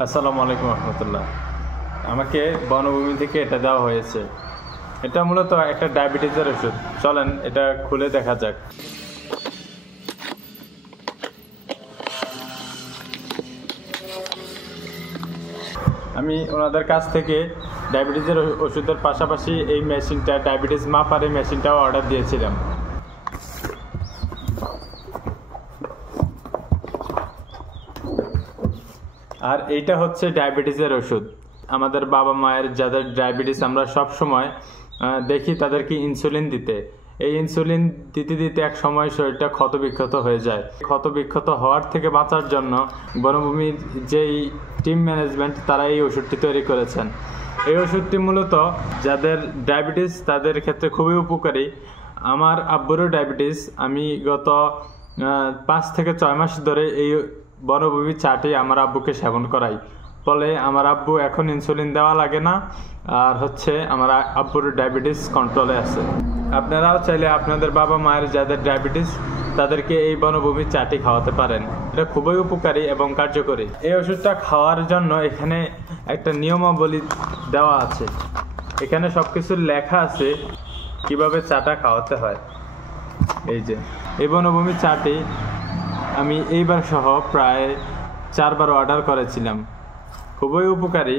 আসসালামু আলাইকুম রহমতুল্লাহ। আমাকে বনভূমি থেকে এটা দেওয়া হয়েছে। এটা মূলত একটা ডায়াবেটিসের ওষুধ। চলেন এটা খুলে দেখা যাক। আমি ওনাদের কাছ থেকে ডায়াবেটিসের ওষুধের পাশাপাশি এই মেশিনটা, ডায়াবেটিস মাপার এই মেশিনটাও অর্ডার দিয়েছিলাম। আর এইটা হচ্ছে ডায়াবেটিসের ওষুধ। আমাদের বাবা মায়ের যাদের ডায়াবেটিস, আমরা সব সময় দেখি তাদেরকে ইনসুলিন দিতে। এই ইনসুলিন দিতে দিতে এক সময় শরীরটা ক্ষতবিক্ষত হয়ে যায়। ক্ষতবিক্ষত হওয়ার থেকে বাঁচার জন্য বনভূমির যেই টিম ম্যানেজমেন্ট তারা এই ওষুধটি তৈরি করেছেন। এই ওষুধটি মূলত যাদের ডায়াবেটিস তাদের ক্ষেত্রে খুবই উপকারী। আমার আব্বুরও ডায়াবেটিস। আমি গত 5 থেকে 6 মাস ধরে এই বনভূমি চাটি আমার আব্বুকে সেবন করাই। ফলে আমার আব্বু এখন ইনসুলিন দেওয়া লাগে না, আর হচ্ছে আমার আব্বুর ডায়াবেটিস কন্ট্রোলে আছে। আপনারাও চাইলে আপনাদের বাবা মায়ের যাদের ডায়াবেটিস তাদেরকে এই বনভূমি চাটি খাওয়াতে পারেন। এটা খুবই উপকারী এবং কার্যকরী। এই ওষুধটা খাওয়ার জন্য এখানে একটা নিয়মাবলী দেওয়া আছে। এখানে সবকিছু লেখা আছে কিভাবে চাটা খাওয়াতে হয়। এই যে এই বনভূমি চাটি আমি এইবার সহ প্রায় 4 বার অর্ডার করেছিলাম। খুবই উপকারী।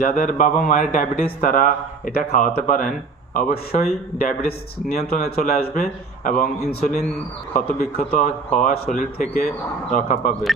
যাদের বাবা মায়ের ডায়াবেটিস তারা এটা খাওয়াতে পারেন। অবশ্যই ডায়াবেটিস নিয়ন্ত্রণে চলে আসবে এবং ইনসুলিন ক্ষতবিক্ষত হওয়া শরীর থেকে রক্ষা পাবে।